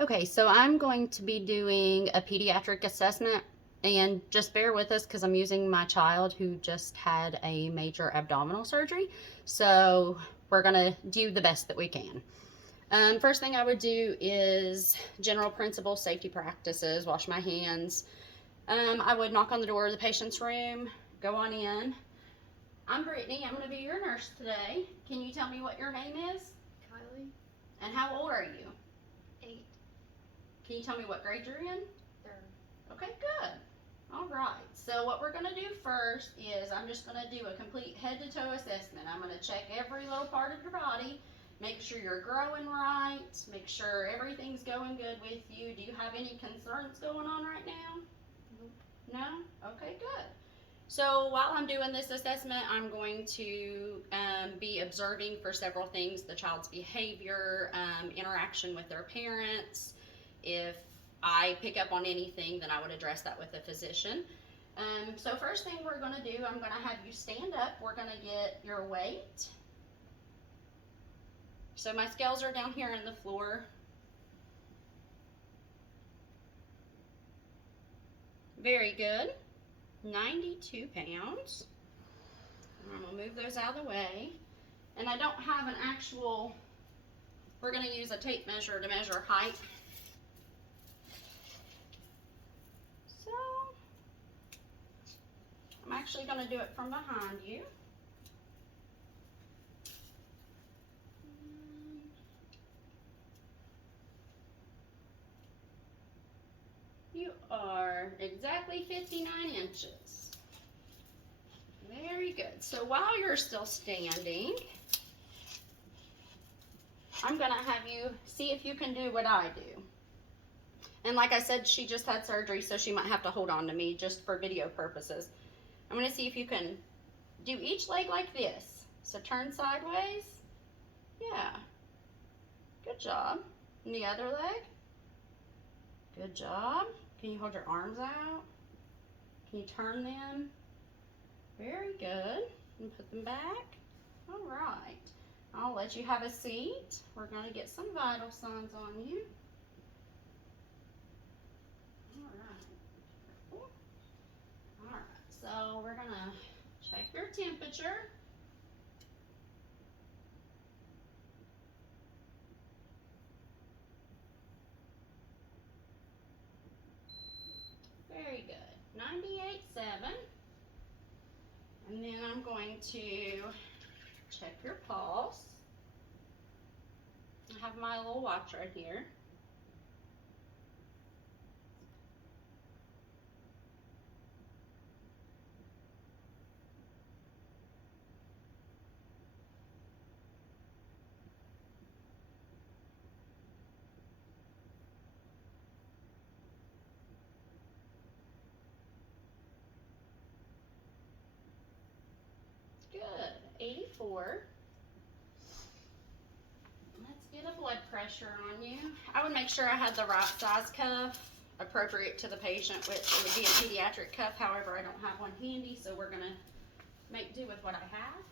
Okay, so I'm going to be doing a pediatric assessment, and just bear with us because I'm using my child who just had a major abdominal surgery. So we're going to do the best that we can. First thing I would do is general principle safety practices, wash my hands. I would knock on the door of the patient's room, go on in. I'm Brittany, I'm going to be your nurse today. Can you tell me what your name is? Kylie, And how old are you? 8, Can you tell me what grade you're in? 3rd. Okay, good. All right, so what we're gonna do first is I'm just gonna do a complete head to toe assessment. I'm gonna check every little part of your body, make sure you're growing right, make sure everything's going good with you. Do you have any concerns going on right now? Nope. No? Okay, good. So while I'm doing this assessment, I'm going to be observing for several things: the child's behavior, interaction with their parents. If I pick up on anything, then I would address that with the physician. So first thing we're going to do, I'm going to have you stand up. We're going to get your weight. So my scales are down here on the floor. Very good. 92 pounds. I'm going to move those out of the way. And I don't have an actual, we're going to use a tape measure to measure height. So I'm actually going to do it from behind you. You are exactly 59 inches. Very good. So while you're still standing, I'm going to have you see if you can do what I do. And like I said, she just had surgery, so she might have to hold on to me just for video purposes. I'm going to see if you can do each leg like this. So turn sideways. Yeah. Good job. And the other leg. Good job. Can you hold your arms out? Can you turn them? Very good. And put them back. All right. I'll let you have a seat. We're going to get some vital signs on you. All right. All right. So we're going to check your temperature. Very good. 98.7. And then I'm going to check your pulse. I have my little watch right here. Good. 84. Let's get a blood pressure on you. I would make sure I had the right size cuff appropriate to the patient, which would be a pediatric cuff. However, I don't have one handy, so we're going to make do with what I have.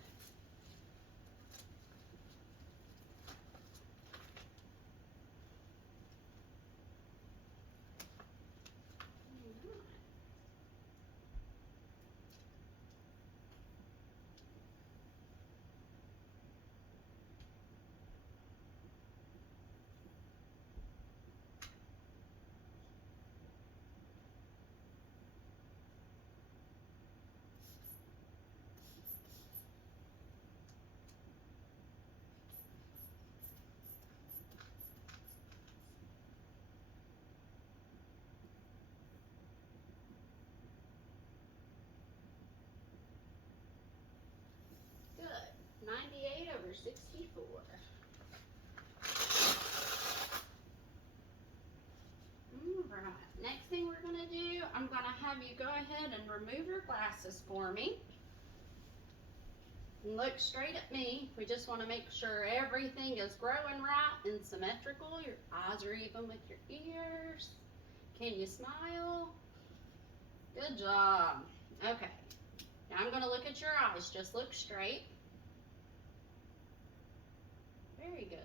Good. 98/64. Alright, next thing we're going to do, I'm going to have you go ahead and remove your glasses for me. And look straight at me. We just want to make sure everything is growing right and symmetrical. Your eyes are even with your ears. Can you smile? Good job. Okay, now I'm going to look at your eyes. Just look straight. Very good.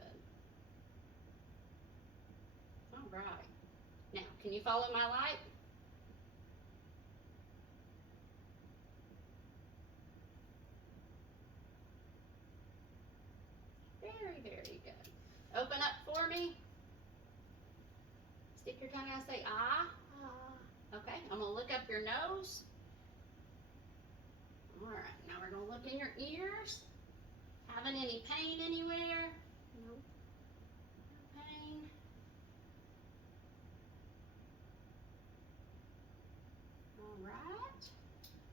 All All right. Now, can you follow my light? Very, very good. Open up for me. Stick your tongue out, say ah. Ah. Okay, I'm gonna look up your nose. All right, now we're gonna look in your ears. Having any pain anywhere? Nope. No pain. All right.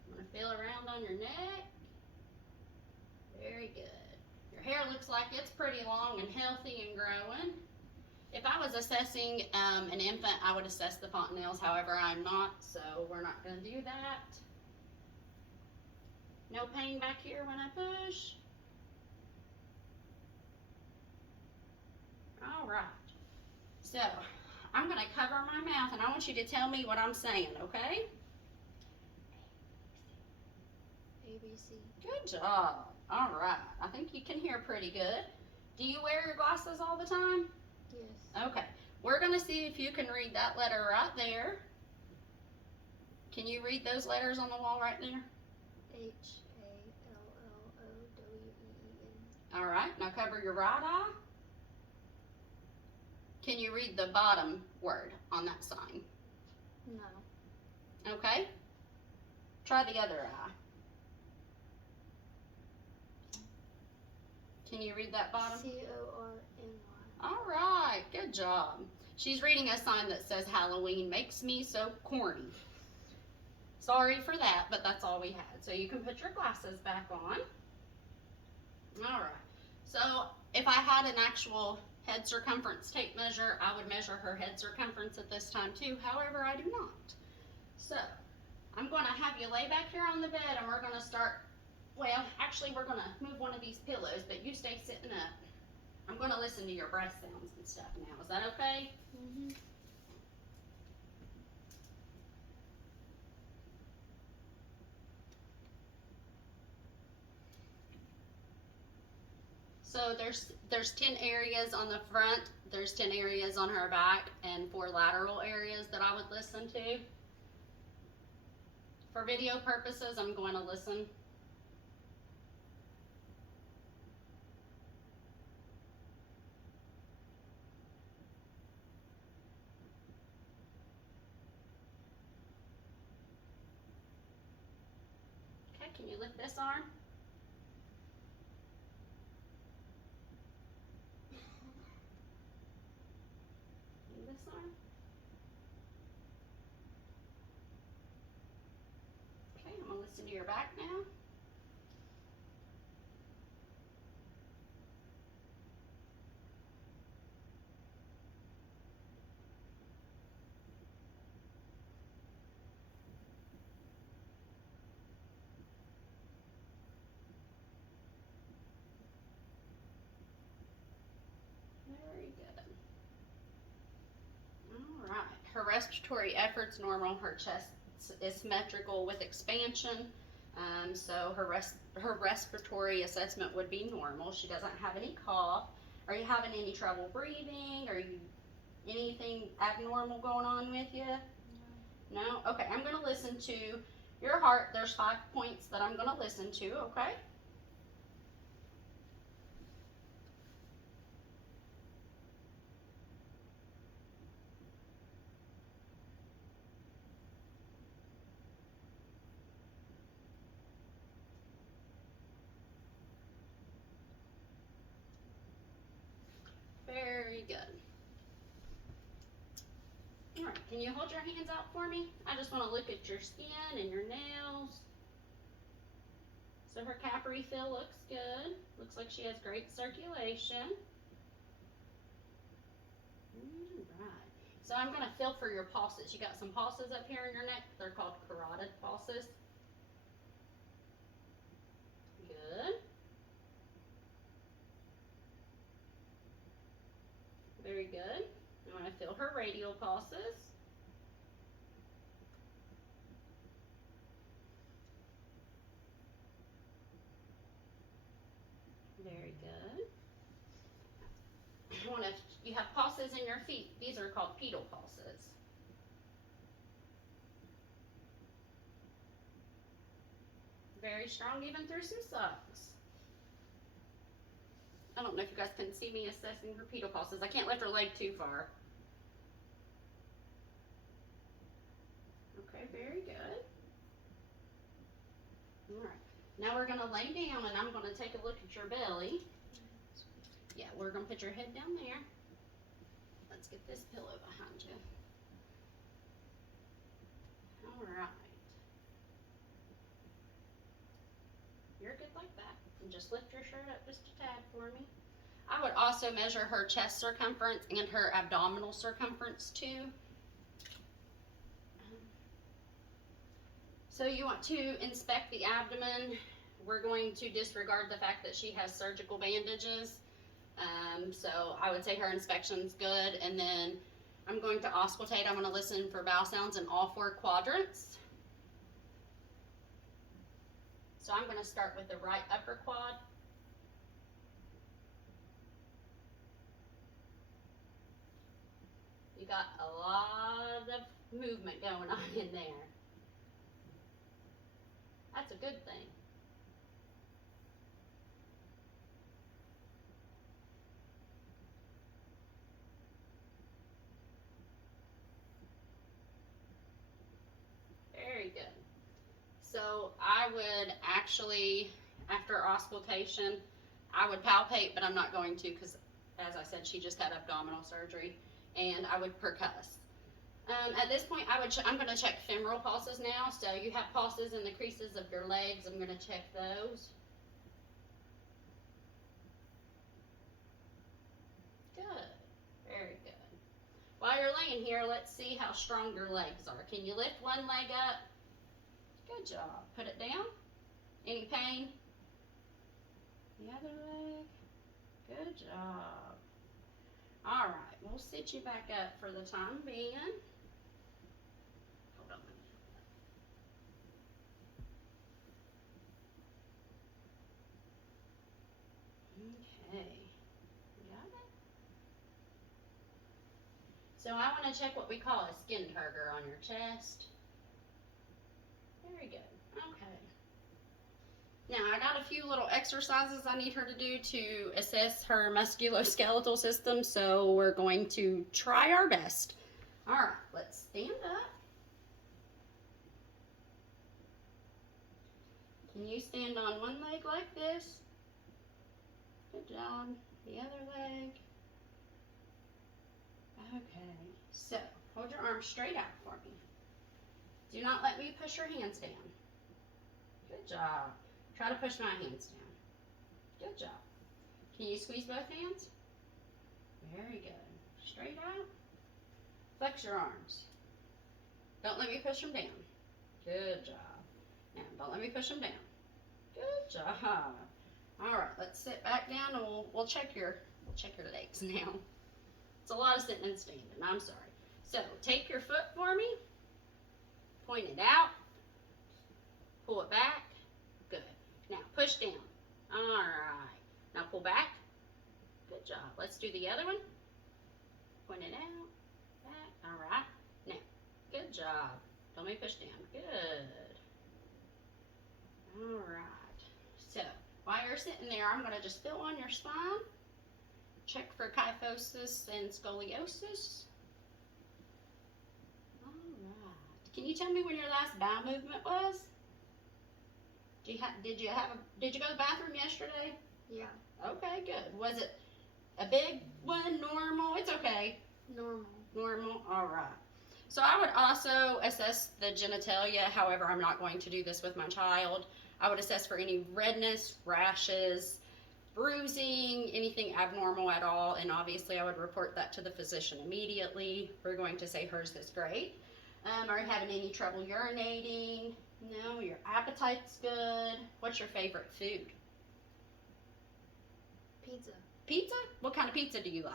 I'm gonna feel around on your neck. Very good. Your hair looks like it's pretty long and healthy and growing. If I was assessing an infant, I would assess the fontanelles. However, I'm not, so we're not going to do that. No pain back here when I push. All right. So, I'm going to cover my mouth, and I want you to tell me what I'm saying, okay? ABC. Good job. All right. I think you can hear pretty good. Do you wear your glasses all the time? Yes. Okay. We're going to see if you can read that letter right there. Can you read those letters on the wall right there? HALLOWEEN. All right. Now cover your right eye. Can you read the bottom word on that sign? No. Okay. Try the other eye. Can you read that bottom? CORNY. All right. Good job. She's reading a sign that says Halloween makes me so corny. Sorry for that, but that's all we had. So you can put your glasses back on. All right. So if I had an actual head circumference tape measure, I would measure her head circumference at this time too. However, I do not. So I'm going to have you lay back here on the bed and we're going to start, well, actually we're going to move one of these pillows, but you stay sitting up. I'm going to listen to your breath sounds and stuff now. Is that okay? Mm-hmm. So there's 10 areas on the front, there's 10 areas on her back, and 4 lateral areas that I would listen to. For video purposes, I'm going to listen. Okay, can you lift this arm? And this arm? Okay, I'm going to listen to your back now. Very good. All right. Her respiratory effort's normal. Her chest is symmetrical with expansion. So her respiratory assessment would be normal. She doesn't have any cough. Are you having any trouble breathing? Are you anything abnormal going on with you? No? Okay, I'm going to listen to your heart. There's 5 points that I'm going to listen to, okay? Very good. All right, can you hold your hands out for me? I just want to look at your skin and your nails. So her cap refill looks good. Looks like she has great circulation. All right. So I'm going to feel for your pulses. You got some pulses up here in your neck. They're called carotid pulses. Good. Very good. I want to feel her radial pulses. Very good. You have pulses in your feet. These are called pedal pulses. Very strong even through some socks. I don't know if you guys can see me assessing her pedal pulses. I can't lift her leg too far. Okay, very good. All right. Now we're going to lay down and I'm going to take a look at your belly. Yeah, we're going to put your head down there. Let's get this pillow behind you. All right. You're good like that. And just lift your shirt up just a tad for me. I would also measure her chest circumference and her abdominal circumference too. So you want to inspect the abdomen. We're going to disregard the fact that she has surgical bandages. So I would say her inspection's good, and then I'm going to auscultate. I'm going to listen for bowel sounds in all 4 quadrants. So I'm going to start with the right upper quad. You got a lot of movement going on in there. That's a good thing. Very good. So I would actually, after auscultation, I would palpate, but I'm not going to because, as I said, she just had abdominal surgery, and I would percuss. At this point, I'm going to check femoral pulses now. So you have pulses in the creases of your legs. I'm going to check those. Good. Very good. While you're laying here, let's see how strong your legs are. Can you lift one leg up? Good job. Put it down. Any pain? The other leg. Good job. All right, we'll sit you back up for the time being. Hold on. Okay. Got it? So I want to check what we call a skin turger on your chest. Very good. Okay. Now I got a few little exercises I need her to do to assess her musculoskeletal system, so we're going to try our best. All right, let's stand up. Can you stand on one leg like this? Good job. The other leg. Okay, so hold your arms straight out for me. Do not let me push your hands down. Good job. Try to push my hands down. Good job. Can you squeeze both hands? Very good. Straight out. Flex your arms. Don't let me push them down. Good job. Now, don't let me push them down. Good job. All right, let's sit back down and we'll check your legs now. It's a lot of sitting and standing. I'm sorry. So take your foot for me. Point it out. Pull it back. Good. Now push down. All right. Now pull back. Good job. Let's do the other one. Point it out. Back. All right. Now, good job. Don't let me push down. Good. All right. So while you're sitting there, I'm going to just feel on your spine. Check for kyphosis and scoliosis. All right. Can you tell me when your last bowel movement was? Did you go to the bathroom yesterday? Yeah. Okay, good. Was it a big one, normal? It's okay. Normal. Normal, all right. So I would also assess the genitalia. However, I'm not going to do this with my child. I would assess for any redness, rashes, bruising, anything abnormal at all, and obviously I would report that to the physician immediately. We're going to say hers is great. Are you having any trouble urinating? No, your appetite's good. What's your favorite food? Pizza. Pizza? What kind of pizza do you like?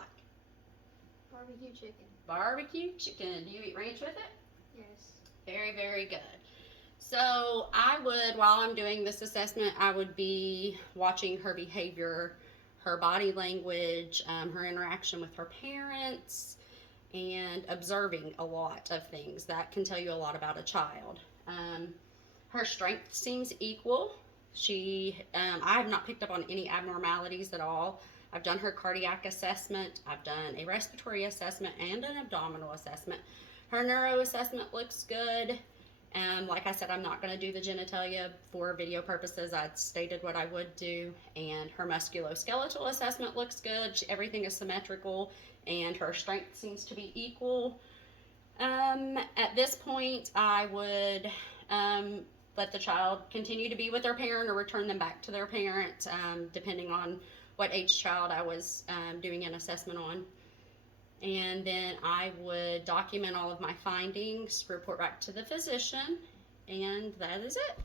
Barbecue chicken. Barbecue chicken. Do you eat ranch with it? Yes. Very, very good. So I would, while I'm doing this assessment, I would be watching her behavior, her body language, her interaction with her parents, and observing a lot of things. That can tell you a lot about a child. Her strength seems equal. I have not picked up on any abnormalities at all. I've done her cardiac assessment, I've done a respiratory assessment and an abdominal assessment. Her neuro assessment looks good. Like I said, I'm not going to do the genitalia for video purposes. I stated what I would do. And her musculoskeletal assessment looks good. Everything is symmetrical, and her strength seems to be equal. At this point, I would let the child continue to be with their parent or return them back to their parent, depending on what age child I was doing an assessment on. And then I would document all of my findings, report back to the physician, and that is it.